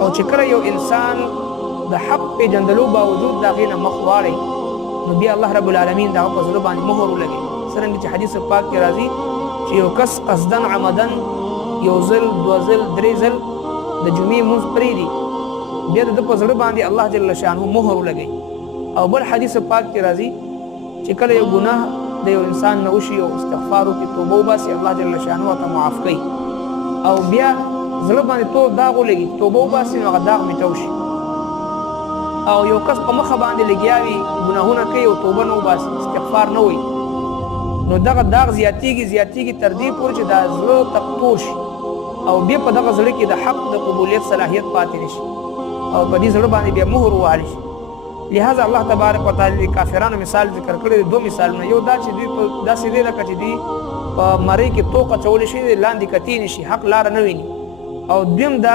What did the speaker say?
او چې کله یو انسان د حق پیژندلو باوجود د هغې نه مخ واړی نو بیا الله رب العالمین د هغه په زړه باندې مهر ولګوي څرنګه چې حدیث پاک کې راځي چې یو کس قصدن عمدن یو ځل دوه ځل درې ځل د جمعې لمونځ پرېږدي بیا د ده په زړه باندې الله جل شانه مهر ولګوي او بل حدیث پاک کې راځي چې کله یو ګناه د یو انسان نه وشي او استغفار وکړي توبه وباسي الله جل شانه ورته معاف کوي او بیا زړه باندې تو داغ ولګي توبه وباسي نو هغه داغ میټو شي او یو کس په مخه باندې لګیا وي ګناهونه کوي او توبه نه وباسي استغفار نه وایي نو دغه داغ زیاتیږي تر دې پورې چې دا زړه تقطو شي او بیا په دغه زړه کې د حق د قبولیت صلاحیت پاتې نه شي او په دې زړه باندې بیا مهر ووهلی شي لہذا الله تبارک وتعالی د کافرانو مثال ذکر کړی دی دو مثالونه یو دا چې دوی داسې دی لکه چې دوی په مرۍ کې توق اچولی شوي دی لاندې کتې نه شي حق لاره نه ویني او دویم دا